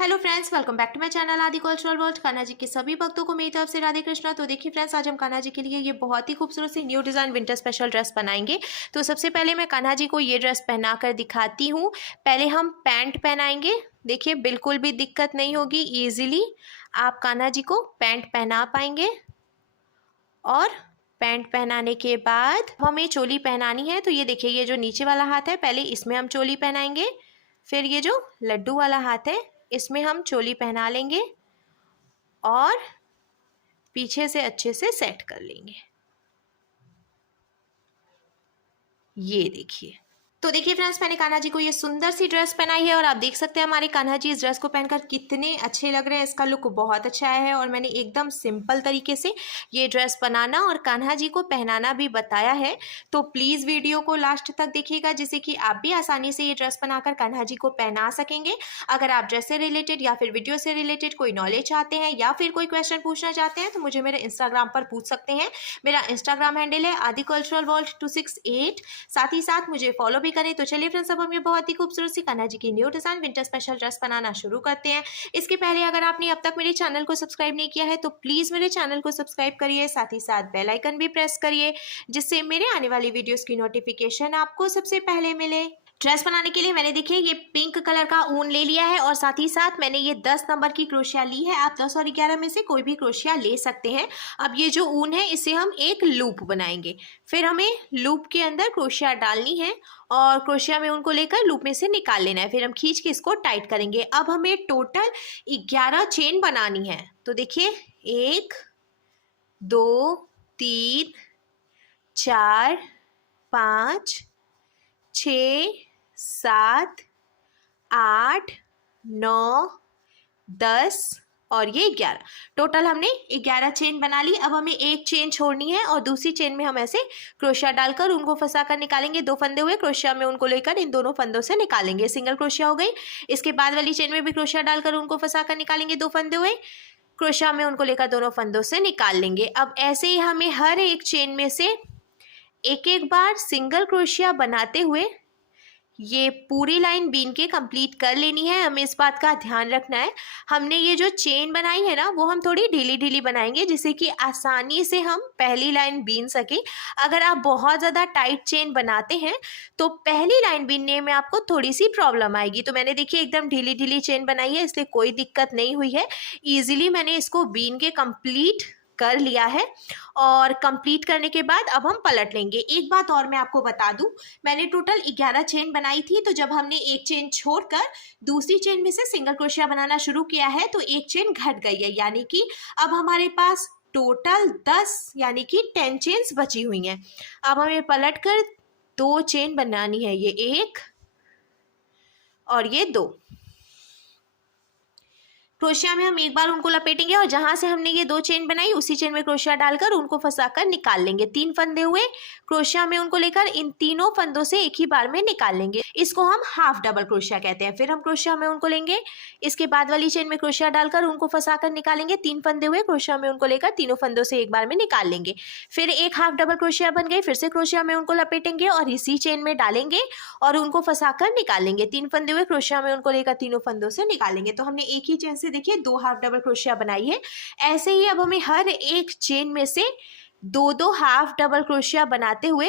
Hello friends, welcome back to my channel Aadi cultural world. Kanha ji के सभी भक्तों को मेरी तरफ से राधे कृष्णा। तो देखिए फ्रेंड्स, आज हम कान्हा जी के लिए ये बहुत ही खूबसूरत सी new design winter special dress बनाएंगे। तो सबसे पहले मैं कान्हा जी को ये ड्रेस पहना कर दिखाती हूँ। पहले हम पैंट पहनाएंगे। देखिए बिल्कुल भी दिक्कत नहीं होगी, ईजिली आप कान्हा जी को पैंट पहना पाएंगे। और पैंट पहनाने के बाद हमें चोली पहनानी है। तो ये देखिए, ये जो नीचे वाला हाथ है पहले इसमें हम चोली पहनाएंगे, फिर ये जो लड्डू वाला हाथ है इसमें हम चोली पहना लेंगे और पीछे से अच्छे से सेट कर लेंगे। ये देखिए। तो देखिए फ्रेंड्स, मैंने कान्हा जी को ये सुंदर सी ड्रेस पहनाई है और आप देख सकते हैं हमारे कान्हा जी इस ड्रेस को पहनकर कितने अच्छे लग रहे हैं। इसका लुक बहुत अच्छा आया है और मैंने एकदम सिंपल तरीके से ये ड्रेस बनाना और कान्हा जी को पहनाना भी बताया है। तो प्लीज़ वीडियो को लास्ट तक देखिएगा, जिससे कि आप भी आसानी से ये ड्रेस बनाकर कान्हा जी को पहना सकेंगे। अगर आप ड्रेस से रिलेटेड या फिर वीडियो से रिलेटेड कोई नॉलेज चाहते हैं या फिर कोई क्वेश्चन पूछना चाहते हैं तो मुझे मेरे इंस्टाग्राम पर पूछ सकते हैं। मेरा इंस्टाग्राम हैंडल है आदि कल्चरल वर्ल्ड 268। साथ ही साथ मुझे फॉलो करें। तो चलिए फ्रेंड्स, अब हम ये बहुत ही खूबसूरत सी कान्हा जी की new design winter special dress बनाना शुरू करते हैं। इसके पहले अगर आपने अब तक मेरे चैनल को सब्सक्राइब नहीं किया है तो प्लीज मेरे चैनल को सब्सक्राइब करिए, साथ ही साथ बेल आइकन भी प्रेस करिए, जिससे मेरे आने वाली वीडियोस की नोटिफिकेशन आपको सबसे पहले मिले। ड्रेस बनाने के लिए मैंने देखिए ये पिंक कलर का ऊन ले लिया है और साथ ही साथ मैंने ये 10 नंबर की क्रोशिया ली है। आप 10 और 11 में से कोई भी क्रोशिया ले सकते हैं। अब ये जो ऊन है इसे हम एक लूप बनाएंगे, फिर हमें लूप के अंदर क्रोशिया डालनी है और क्रोशिया में उनको लेकर लूप में से निकाल लेना है। फिर हम खींच के इसको टाइट करेंगे। अब हमें टोटल 11 चेन बनानी है। तो देखिए 1 2 3 4 5 6 7 8 9 10 और ये 11, टोटल हमने 11 चेन बना ली। अब हमें एक चेन छोड़नी है और दूसरी चेन में हम ऐसे क्रोशिया डालकर उनको फंसा कर निकालेंगे। 2 फंदे हुए, क्रोशिया में उनको लेकर इन दोनों फंदों से निकालेंगे। सिंगल क्रोशिया हो गई। इसके बाद वाली चेन में भी क्रोशिया डालकर उनको फंसा कर निकालेंगे। 2 फंदे हुए, क्रोशिया में उनको लेकर दोनों फंदों से निकाल लेंगे। अब ऐसे ही हमें हर एक चेन में से एक एक बार सिंगल क्रोशिया बनाते हुए ये पूरी लाइन बीन के कंप्लीट कर लेनी है। हमें इस बात का ध्यान रखना है, हमने ये जो चेन बनाई है ना वो हम थोड़ी ढीली ढीली बनाएंगे, जिससे कि आसानी से हम पहली लाइन बीन सके। अगर आप बहुत ज़्यादा टाइट चेन बनाते हैं तो पहली लाइन बीनने में आपको थोड़ी सी प्रॉब्लम आएगी। तो मैंने देखिए एकदम ढीली ढीली चेन बनाई है, इसलिए कोई दिक्कत नहीं हुई है। ईजिली मैंने इसको बीन के कंप्लीट कर लिया है और कंप्लीट करने के बाद अब हम पलट लेंगे। एक बात और मैं आपको बता दूं, मैंने टोटल 11 चेन बनाई थी। तो जब हमने एक चेन छोड़कर दूसरी चेन में से सिंगल क्रोशिया बनाना शुरू किया है तो एक चेन घट गई है, यानी कि अब हमारे पास टोटल 10 यानी कि 10 चेन्स बची हुई हैं। अब हमें पलट कर 2 चेन बनानी है, ये 1 और ये 2। क्रोशिया में हम एक बार उनको लपेटेंगे और जहां से हमने ये 2 चेन बनाई उसी चेन में क्रोशिया डालकर उनको फंसाकर निकाल लेंगे। 3 फंदे हुए, क्रोशिया में उनको लेकर इन तीनों फंदों से एक ही बार में निकाल लेंगे। इसको हम हाफ डबल क्रोशिया कहते हैं। फिर हम क्रोशिया में उनको लेंगे, इसके बाद वाली चेन में क्रोशिया डालकर उनको फंसाकर निकालेंगे। 3 फंदे हुए, क्रोशिया में उनको लेकर तीनों फंदों से एक बार में निकाल लेंगे। फिर एक हाफ डबल क्रोशिया बन गई, फिर से क्रोशिया में उनको लपेटेंगे और इसी चेन में डालेंगे और उनको फंसाकर निकालेंगे। 3 फंदे हुए, क्रोशिया में उनको लेकर तीनों फंदों से निकालेंगे। तो हमने एक ही चेन से देखिए 2 हाफ डबल क्रोशिया बनाई है। ऐसे ही अब हमें हर एक चेन में से 2-2 हाफ डबल क्रोशिया बनाते हुए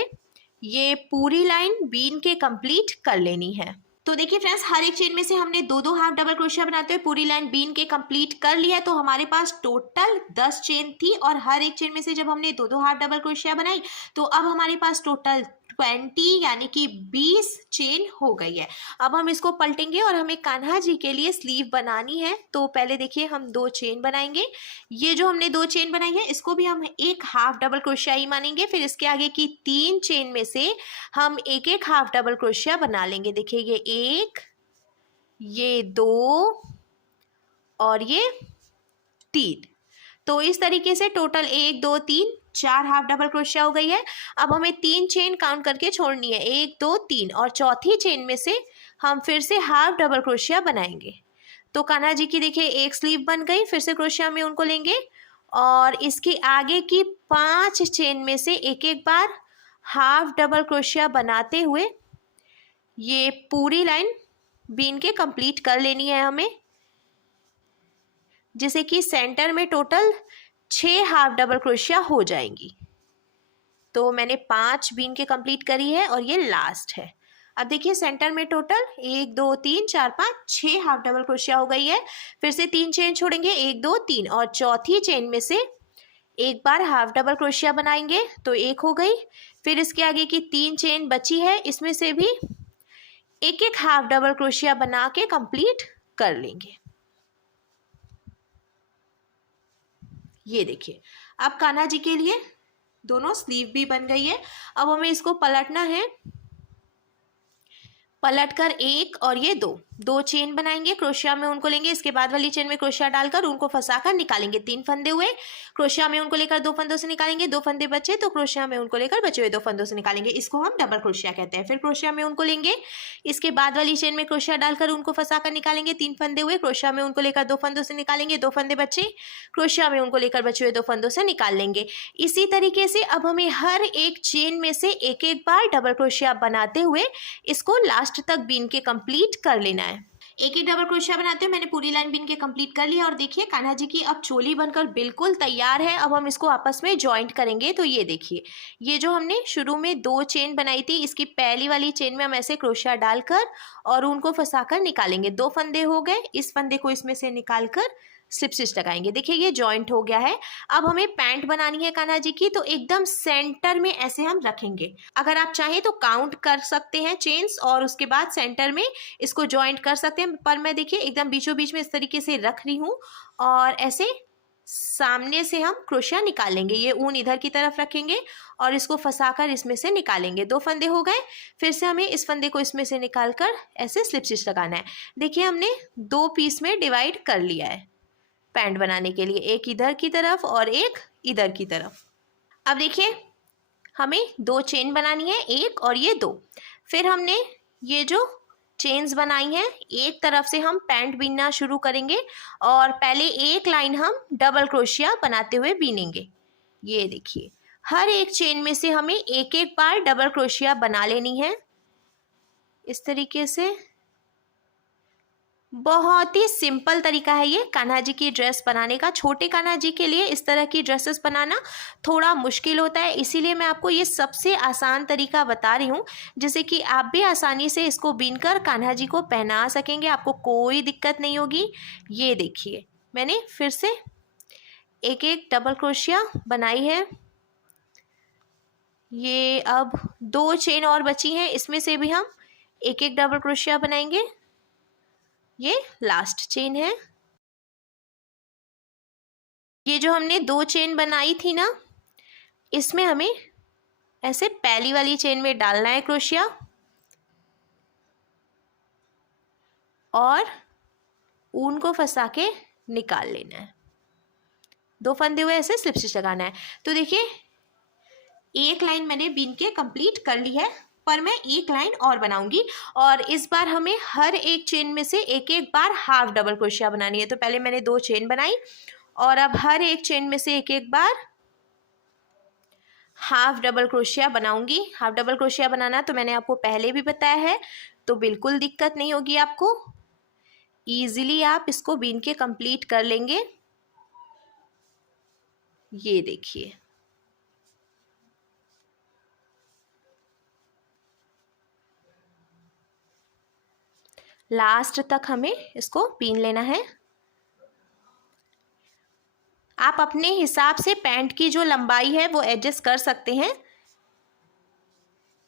ये पूरी लाइन बीन के कंप्लीट कर लेनी है। तो देखिए फ्रेंड्स, हर एक चेन में से हमने 2-2 हाफ डबल क्रोशिया बनाते हुए पूरी लाइन बीन के कंप्लीट कर लिया है। तो हमारे पास टोटल 10 चेन थी और हर एक चेन में से जब हमने 2-2 हाफ डबल क्रोशिया बनाई तो अब हमारे पास टोटल 20 यानी कि 20 चेन हो गई है। अब हम इसको पलटेंगे और हमें कान्हा जी के लिए स्लीव बनानी है। तो पहले देखिए हम 2 चेन बनाएंगे। ये जो हमने 2 चेन बनाई है इसको भी हम एक हाफ डबल क्रोशिया ही मानेंगे। फिर इसके आगे की 3 चेन में से हम एक एक हाफ डबल क्रोशिया बना लेंगे। देखिए ये 1, ये 2 और ये 3। तो इस तरीके से टोटल 1 2 3 4 हाफ डबल क्रोशिया हो गई है। अब हमें 3 चेन काउंट करके छोड़नी है, 1 2 3, और चौथी चेन में से हम फिर से हाफ डबल क्रोशिया बनाएंगे। तो कान्हा जी की देखिए एक स्लीव बन गई। फिर से क्रोशिया में उनको लेंगे और इसके आगे की 5 चेन में से एक एक बार हाफ डबल क्रोशिया बनाते हुए ये पूरी लाइन बीन के कंप्लीट कर लेनी है हमें। जिससे कि सेंटर में टोटल 6 हाफ डबल क्रोशिया हो जाएंगी। तो मैंने 5 बीन के कंप्लीट करी है और ये लास्ट है। अब देखिए सेंटर में टोटल 1 2 3 4 5 6 हाफ डबल क्रोशिया हो गई है। फिर से 3 चेन छोड़ेंगे, 1 2 3, और चौथी चेन में से एक बार हाफ डबल क्रोशिया बनाएंगे तो एक हो गई। फिर इसके आगे की 3 चेन बची है, इसमें से भी एक एक हाफ डबल क्रोशिया बना के कंप्लीट कर लेंगे। ये देखिए अब कान्हा जी के लिए दोनों स्लीव भी बन गई है। अब हमें इसको पलटना है। पलटकर एक और ये दो चेन बनाएंगे, क्रोशिया में उनको लेंगे, इसके बाद वाली चेन में क्रोशिया डालकर उनको फंसाकर निकालेंगे। 3 फंदे हुए, क्रोशिया में उनको लेकर 2 फंदों से निकालेंगे। 2 फंदे बचे तो क्रोशिया में उनको लेकर बचे हुए 2 फंदों से निकालेंगे। इसको हम डबल क्रोशिया कहते हैं। फिर क्रोशिया में उनको लेंगे, इसके बाद वाली चेन में क्रोशिया डालकर उनको फंसाकर निकालेंगे। 3 फंदे हुए, क्रोशिया में उनको लेकर 2 फंदों से निकालेंगे। 2 फंदे बचे, क्रोशिया में उनको लेकर बचे हुए 2 फंदों से निकाल लेंगे। इसी तरीके से अब हमें हर एक चेन में से एक एक बार डबल क्रोशिया बनाते हुए इसको लास्ट तक बीन के कंप्लीट कर लेना है। एक एक डबल क्रोशिया बनाते हुए मैंने पूरी लाइन बीन के कंप्लीट कर लिया। और देखिए कान्हा जी की अब चोली बनकर बिल्कुल तैयार है। अब हम इसको आपस में जॉइंट करेंगे। तो ये देखिए, ये जो हमने शुरू में 2 चेन बनाई थी, इसकी पहली वाली चेन में हम ऐसे क्रोशिया डालकर और उनको फंसाकर निकालेंगे। 2 फंदे हो गए, इस फंदे को इसमें से निकालकर स्लिप स्टिच लगाएंगे। देखिए ये जॉइंट हो गया है। अब हमें पैंट बनानी है कान्हा जी की, तो एकदम सेंटर में ऐसे हम रखेंगे। अगर आप चाहें तो काउंट कर सकते हैं चेन्स और उसके बाद सेंटर में इसको जॉइंट कर सकते हैं, पर मैं देखिए एकदम बीचों बीच में इस तरीके से रख रही हूँ और ऐसे सामने से हम क्रोशिया निकालेंगे। ये ऊन इधर की तरफ रखेंगे और इसको फंसाकर इसमें से निकालेंगे। 2 फंदे हो गए, फिर से हमें इस फंदे को इसमें से निकालकर ऐसे स्लिप स्टिच लगाना है। देखिए हमने 2 पीस में डिवाइड कर लिया है पैंट बनाने के लिए, एक इधर की तरफ और एक इधर की तरफ। अब देखिए हमें 2 चेन बनानी है, एक और ये 2। फिर हमने ये जो चेन्स बनाई हैं, एक तरफ से हम पैंट बीनना शुरू करेंगे और पहले एक लाइन हम डबल क्रोशिया बनाते हुए बीनेंगे। ये देखिए हर एक चेन में से हमें एक एक बार डबल क्रोशिया बना लेनी है इस तरीके से। बहुत ही सिंपल तरीका है ये कान्हा जी की ड्रेस बनाने का। छोटे कान्हा जी के लिए इस तरह की ड्रेसेस बनाना थोड़ा मुश्किल होता है, इसीलिए मैं आपको ये सबसे आसान तरीका बता रही हूँ, जिससे कि आप भी आसानी से इसको बीनकर कान्हा जी को पहना सकेंगे, आपको कोई दिक्कत नहीं होगी। ये देखिए मैंने फिर से एक एक डबल क्रोशिया बनाई है। ये अब 2 चेन और बची हैं, इसमें से भी हम एक एक डबल क्रोशिया बनाएंगे। ये लास्ट चेन है। ये जो हमने 2 चेन बनाई थी ना, इसमें हमें ऐसे पहली वाली चेन में डालना है क्रोशिया और ऊन को फंसा के निकाल लेना है। 2 फंदे हुए ऐसे स्लिप स्टिच लगाना है। तो देखिए एक लाइन मैंने बीन के कंप्लीट कर ली है, पर मैं एक लाइन और बनाऊंगी और इस बार हमें हर एक चेन में से एक एक बार हाफ डबल क्रोशिया बनानी है। तो पहले मैंने 2 चेन बनाई और अब हर एक चेन में से एक एक बार हाफ डबल क्रोशिया बनाऊंगी। हाफ डबल क्रोशिया बनाना तो मैंने आपको पहले भी बताया है, तो बिल्कुल दिक्कत नहीं होगी आपको, ईजिली आप इसको बीन के कंप्लीट कर लेंगे। ये देखिए लास्ट तक हमें इसको बीन लेना है। आप अपने हिसाब से पैंट की जो लंबाई है वो एडजस्ट कर सकते हैं।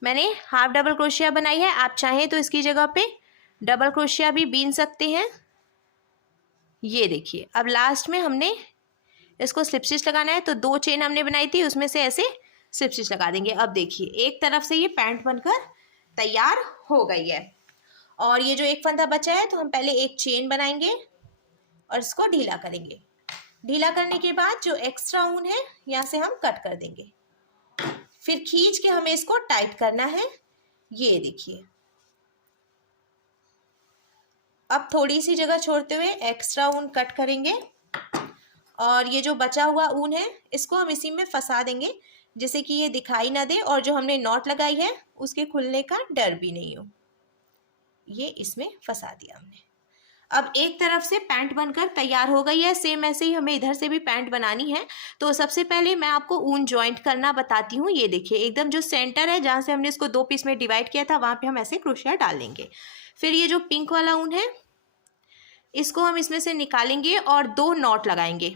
मैंने हाफ डबल क्रोशिया बनाई है, आप चाहें तो इसकी जगह पे डबल क्रोशिया भी बीन सकते हैं। ये देखिए अब लास्ट में हमने इसको स्लिप स्टिच लगाना है, तो 2 चेन हमने बनाई थी उसमें से ऐसे स्लिप स्टिच लगा देंगे। अब देखिए एक तरफ से ये पैंट बनकर तैयार हो गई है और ये जो एक फंदा बचा है तो हम पहले एक चेन बनाएंगे और इसको ढीला करेंगे। ढीला करने के बाद जो एक्स्ट्रा ऊन है यहाँ से हम कट कर देंगे, फिर खींच के हमें इसको टाइट करना है। ये देखिए अब थोड़ी सी जगह छोड़ते हुए एक्स्ट्रा ऊन कट करेंगे और ये जो बचा हुआ ऊन है इसको हम इसी में फंसा देंगे, जिससे कि ये दिखाई ना दे और जो हमने नॉट लगाई है उसके खुलने का डर भी नहीं हो। ये इसमें फंसा दिया हमने। अब एक तरफ से पैंट बनकर तैयार हो गई है, सेम ऐसे ही हमें इधर से भी पैंट बनानी है। तो सबसे पहले मैं आपको ऊन जॉइंट करना बताती हूँ। ये देखिए एकदम जो सेंटर है जहाँ से हमने इसको 2 पीस में डिवाइड किया था वहाँ पे हम ऐसे क्रोशिया डाल लेंगे। फिर ये जो पिंक वाला ऊन है इसको हम इसमें से निकालेंगे और 2 नॉट लगाएंगे।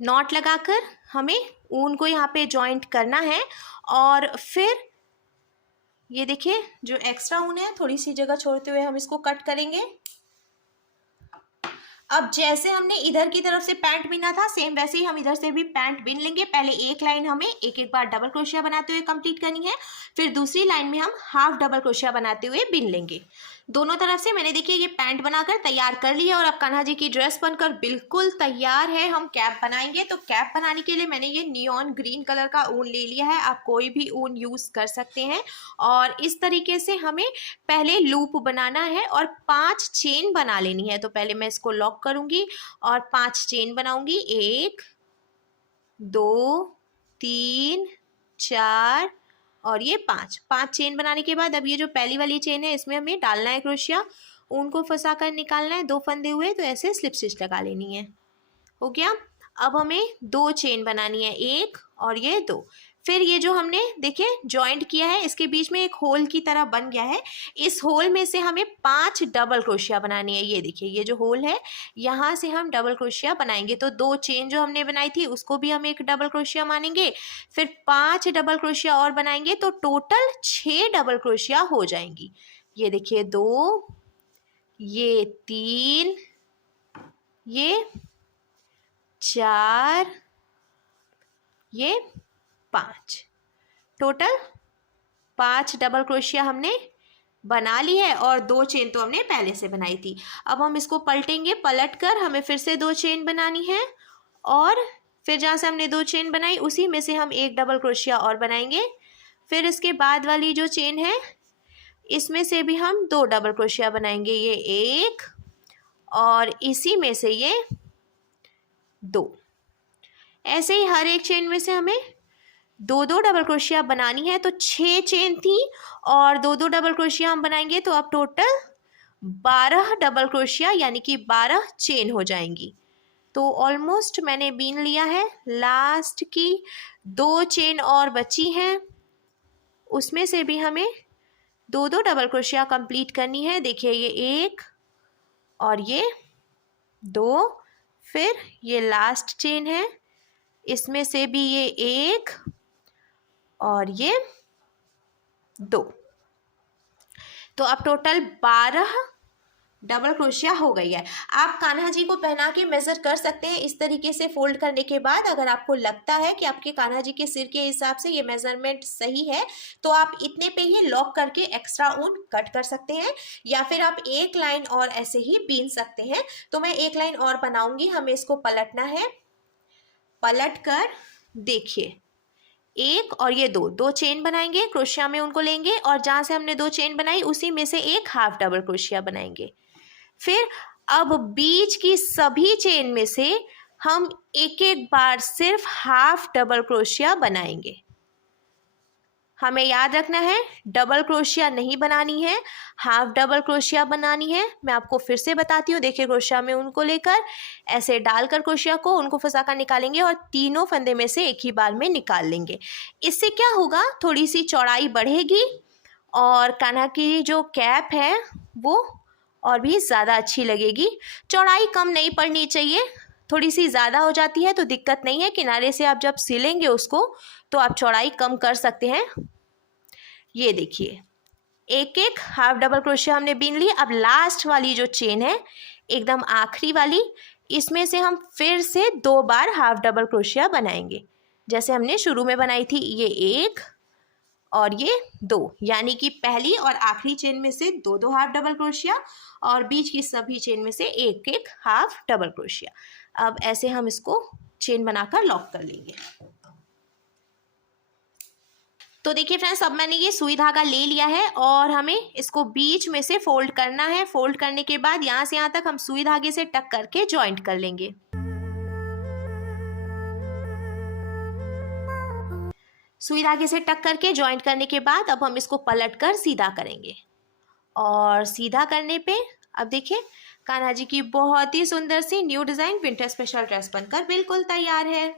नॉट लगाकर हमें ऊन को यहाँ पे जॉइंट करना है और फिर ये देखिए जो एक्स्ट्रा ऊन है थोड़ी सी जगह छोड़ते हुए हम इसको कट करेंगे। अब जैसे हमने इधर की तरफ से पैंट बिना था सेम वैसे ही हम इधर से भी पैंट बिन लेंगे। पहले एक लाइन हमें एक एक बार डबल क्रोशिया बनाते हुए कंप्लीट करनी है, फिर दूसरी लाइन में हम हाफ डबल क्रोशिया बनाते हुए बिन लेंगे। दोनों तरफ से मैंने देखिए ये पैंट बनाकर तैयार कर ली है और अब कान्हा जी की ड्रेस बनकर बिल्कुल तैयार है। हम कैप बनाएंगे, तो कैप बनाने के लिए मैंने ये नियॉन ग्रीन कलर का ऊन ले लिया है। आप कोई भी ऊन यूज़ कर सकते हैं और इस तरीके से हमें पहले लूप बनाना है और 5 चेन बना लेनी है। तो पहले मैं इसको लॉक करूंगी और 5 चेन बनाऊंगी। 1 2 3 4 और ये 5 चेन बनाने के बाद अब ये जो पहली वाली चेन है इसमें हमें डालना है क्रोशिया, ऊन को फंसा कर निकालना है 2 फंदे हुए, तो ऐसे स्लिप स्टिच लगा लेनी है। हो गया। अब हमें 2 चेन बनानी है, 1 और ये 2। फिर ये जो हमने देखिए जॉइंट किया है इसके बीच में एक होल की तरह बन गया है, इस होल में से हमें 5 डबल क्रोशिया बनानी है। ये देखिए ये जो होल है यहाँ से हम डबल क्रोशिया बनाएंगे। तो 2 चेन जो हमने बनाई थी उसको भी हम एक डबल क्रोशिया मानेंगे, फिर 5 डबल क्रोशिया और बनाएंगे तो टोटल 6 डबल क्रोशिया हो जाएंगी। ये देखिए 2, ये 3, ये 4, ये 5, टोटल 5 डबल क्रोशिया हमने बना ली है और 2 चेन तो हमने पहले से बनाई थी। अब हम इसको पलटेंगे, पलट कर हमें फिर से 2 चेन बनानी है और फिर जहाँ से हमने 2 चेन बनाई उसी में से हम एक डबल क्रोशिया और बनाएंगे। फिर इसके बाद वाली जो चेन है इसमें से भी हम 2 डबल क्रोशिया बनाएंगे, ये 1 और इसी में से ये 2। ऐसे ही हर एक चेन में से हमें 2 डबल क्रोशिया बनानी है। तो 6 चेन थी और 2 डबल क्रोशिया हम बनाएंगे तो अब टोटल 12 डबल क्रोशिया यानी कि 12 चेन हो जाएंगी। तो ऑलमोस्ट मैंने बीन लिया है, लास्ट की 2 चेन और बची हैं, उसमें से भी हमें 2 डबल क्रोशिया कंप्लीट करनी है। देखिए ये 1 और ये 2, फिर ये लास्ट चेन है इसमें से भी ये 1 और ये 2। तो अब टोटल 12 डबल क्रोशिया हो गई है। आप कान्हा जी को पहना के मेज़र कर सकते हैं इस तरीके से फोल्ड करने के बाद। अगर आपको लगता है कि आपके कान्हा जी के सिर के हिसाब से ये मेजरमेंट सही है तो आप इतने पे ही लॉक करके एक्स्ट्रा ऊन कट कर सकते हैं या फिर आप एक लाइन और ऐसे ही बीन सकते हैं। तो मैं एक लाइन और बनाऊंगी, हमें इसको पलटना है। पलट कर देखिए 1 और ये 2 चेन बनाएंगे, क्रोशिया में उनको लेंगे और जहाँ से हमने 2 चेन बनाई उसी में से एक हाफ डबल क्रोशिया बनाएंगे। फिर अब बीच की सभी चेन में से हम एक एक बार सिर्फ हाफ डबल क्रोशिया बनाएंगे। हमें याद रखना है डबल क्रोशिया नहीं बनानी है, हाफ डबल क्रोशिया बनानी है। मैं आपको फिर से बताती हूँ। देखिए क्रोशिया में उनको लेकर ऐसे डालकर क्रोशिया को उनको फंसा कर निकालेंगे और तीनों फंदे में से एक ही बार में निकाल लेंगे। इससे क्या होगा, थोड़ी सी चौड़ाई बढ़ेगी और कान्हा की जो कैप है वो और भी ज़्यादा अच्छी लगेगी। चौड़ाई कम नहीं पड़नी चाहिए, थोड़ी सी ज़्यादा हो जाती है तो दिक्कत नहीं है, किनारे से आप जब सिलेंगे उसको तो आप चौड़ाई कम कर सकते हैं। ये देखिए एक एक हाफ डबल क्रोशिया हमने बीन ली। अब लास्ट वाली जो चेन है एकदम आखिरी वाली, इसमें से हम फिर से 2 बार हाफ डबल क्रोशिया बनाएंगे जैसे हमने शुरू में बनाई थी। ये 1 और ये 2, यानी कि पहली और आखिरी चेन में से 2 हाफ डबल क्रोशिया और बीच की सभी चेन में से एक एक हाफ डबल क्रोशिया। अब ऐसे हम इसको चेन बनाकर लॉक कर लेंगे। तो देखिए फ्रेंड्स अब मैंने ये सुई धागा ले लिया है और हमें इसको बीच में से फोल्ड करना है। फोल्ड करने के बाद यहाँ से यहाँ तक हम सुई धागे से टक करके जॉइंट कर लेंगे। सुई धागे से टक करके जॉइंट करने के बाद अब हम इसको पलट कर सीधा करेंगे और सीधा करने पे अब देखिए कान्हा जी की बहुत ही सुंदर सी new design winter special dress बनकर बिल्कुल तैयार है।